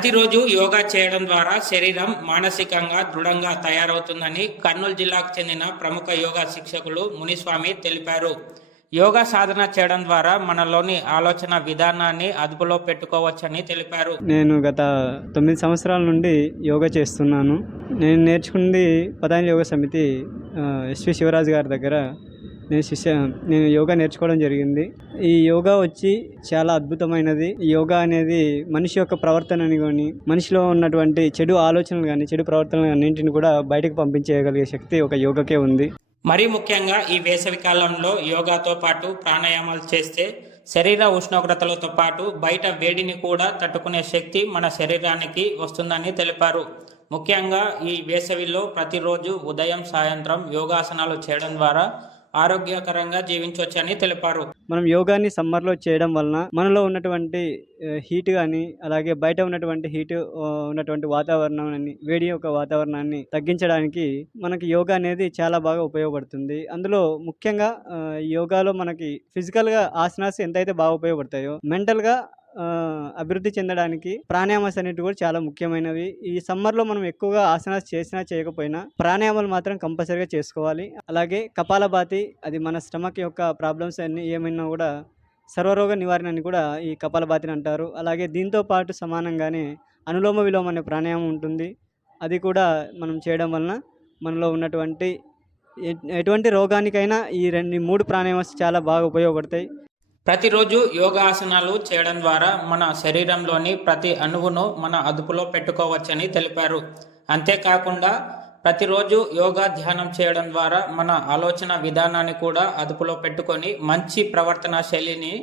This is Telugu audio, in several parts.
ప్రతిరోజు యోగా చేయడం ద్వారా శరీరం మానసికంగా దృఢంగా తయారవుతుందని కర్నూలు జిల్లాకు చెందిన ప్రముఖ యోగా శిక్షకులు మునిస్వామి తెలిపారు. యోగా సాధన చేయడం ద్వారా మనలోని ఆలోచన విధానాన్ని అదుపులో పెట్టుకోవచ్చని తెలిపారు. నేను గత తొమ్మిది సంవత్సరాల నుండి యోగా చేస్తున్నాను. నేను నేర్చుకుంది పతాంజలి యోగా సమితి ఎస్వి శివరాజు గారి దగ్గర నేను శిష్య నేను యోగా నేర్చుకోవడం జరిగింది. ఈ యోగా వచ్చి చాలా అద్భుతమైనది. యోగా అనేది మనిషి యొక్క ప్రవర్తనని కానీ మనిషిలో ఉన్నటువంటి చెడు ఆలోచనలు కానీ చెడు ప్రవర్తనలు అన్నింటిని కూడా బయటకు పంపించేయగలిగే శక్తి ఒక యోగకే ఉంది. మరీ ముఖ్యంగా ఈ వేసవి కాలంలో యోగాతో పాటు ప్రాణాయామాలు చేస్తే శరీర ఉష్ణోగ్రతలతో పాటు బయట వేడిని కూడా తట్టుకునే శక్తి మన శరీరానికి వస్తుందని తెలిపారు. ముఖ్యంగా ఈ వేసవిలో ప్రతిరోజు ఉదయం సాయంత్రం యోగాసనాలు చేయడం ద్వారా ఆరోగ్యకరంగా జీవించవచ్చని తెలిపారు. మనం యోగాని సమ్మర్లో చేయడం వలన మనలో ఉన్నటువంటి హీట్ కానీ అలాగే బయట ఉన్నటువంటి హీట్ ఉన్నటువంటి వాతావరణాన్ని వేడి యొక్క వాతావరణాన్ని తగ్గించడానికి మనకి యోగా అనేది చాలా బాగా ఉపయోగపడుతుంది. అందులో ముఖ్యంగా యోగాలో మనకి ఫిజికల్గా ఆసనాస్ ఎంతైతే బాగా ఉపయోగపడతాయో మెంటల్గా అభివృద్ధి చెందడానికి ప్రాణాయామాస్ అనేవి కూడా చాలా ముఖ్యమైనవి. ఈ సమ్మర్లో మనం ఎక్కువగా ఆసనాస్ చేసినా చేయకపోయినా ప్రాణాయామాలు మాత్రం కంపల్సరీగా చేసుకోవాలి. అలాగే కపాలభాతి అది మన స్టమక్ యొక్క ప్రాబ్లమ్స్ అన్ని ఏమైనా కూడా సర్వరోగ నివారణ అని కూడా ఈ కపాలభాతిని అంటారు. అలాగే దీంతో పాటు సమానంగానే అనులోమ విలోమ అనే ప్రాణాయామం ఉంటుంది. అది కూడా మనం చేయడం వలన మనలో ఉన్నటువంటి ఎటువంటి రోగానికైనా ఈ రెండు మూడు ప్రాణాయామాలు చాలా బాగా ఉపయోగపడతాయి. ప్రతిరోజు యోగాసనాలు చేయడం ద్వారా మన శరీరంలోని ప్రతి అణువును మన అదుపులో పెట్టుకోవచ్చని తెలిపారు. అంతేకాకుండా ప్రతిరోజు యోగా ధ్యానం చేయడం ద్వారా మన ఆలోచన విధానాన్ని కూడా అదుపులో పెట్టుకొని మంచి ప్రవర్తన శైలిని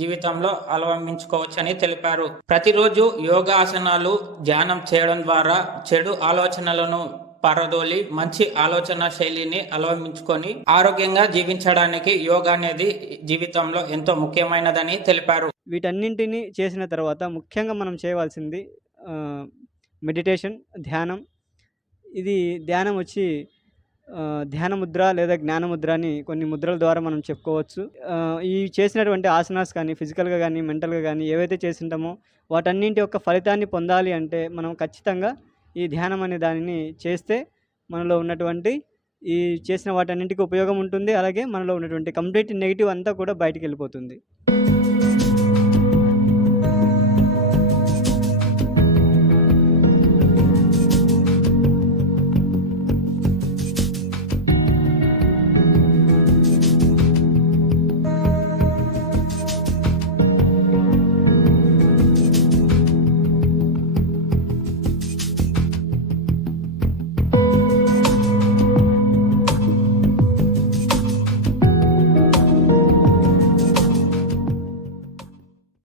జీవితంలో అలవర్మించుకోవచ్చని తెలిపారు. ప్రతిరోజు యోగాసనాలు ధ్యానం చేయడం ద్వారా చెడు ఆలోచనలను పారదోలి మంచి ఆలోచన శైలిని అలవమించుకొని ఆరోగ్యంగా జీవించడానికి యోగా అనేది జీవితంలో ఎంతో ముఖ్యమైనదని తెలిపారు. వీటన్నింటినీ చేసిన తర్వాత ముఖ్యంగా మనం చేయవలసింది మెడిటేషన్ ధ్యానం. ఇది ధ్యానం వచ్చి ధ్యానముద్ర ధ్యాన ముద్ర లేదా జ్ఞాన ముద్ర అని కొన్ని ముద్రల ద్వారా మనం చెప్పుకోవచ్చు. ఈ చేసినటువంటి ఆసనాస్ కానీ ఫిజికల్గా కానీ మెంటల్గా కానీ ఏవైతే చేసింటామో వాటన్నింటి యొక్క ఫలితాన్ని పొందాలి అంటే మనం ఖచ్చితంగా ఈ ధ్యానం అనే దానిని చేస్తే మనలో ఉన్నటువంటి ఈ చేసిన వాటన్నింటికి ఉపయోగం ఉంటుంది. అలాగే మనలో ఉన్నటువంటి కంప్లీట్ నెగిటివ్ అంతా కూడా బయటికి వెళ్ళిపోతుంది.